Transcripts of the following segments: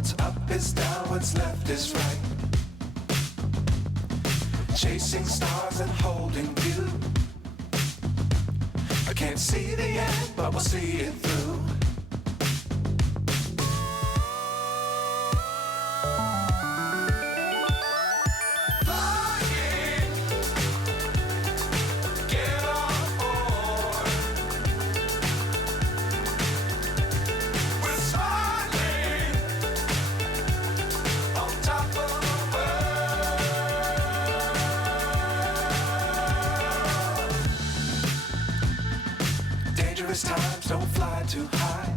What's up is down, what's left is right. Chasing stars and holding you. I can't see the end, but we'll see it through. Dangerous times, don't fly too high.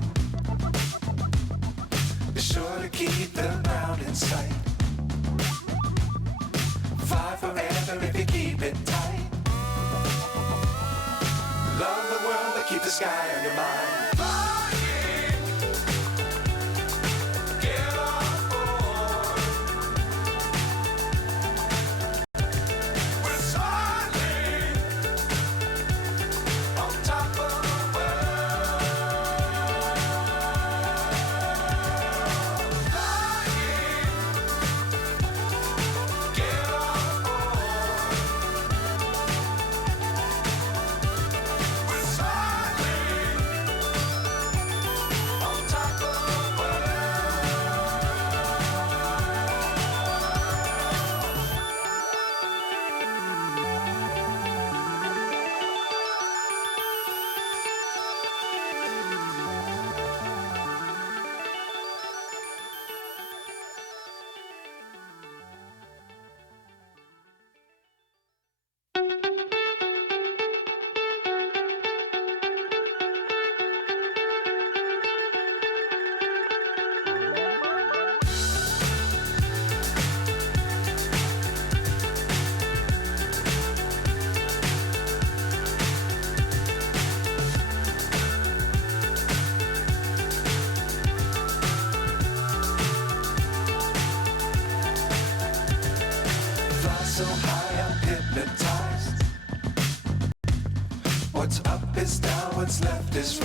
Be sure to keep the ground in sight. Fly forever if you keep it tight. Love the world, but keep the sky on your mind. So high, I'm hypnotized. What's up is down, what's left is right.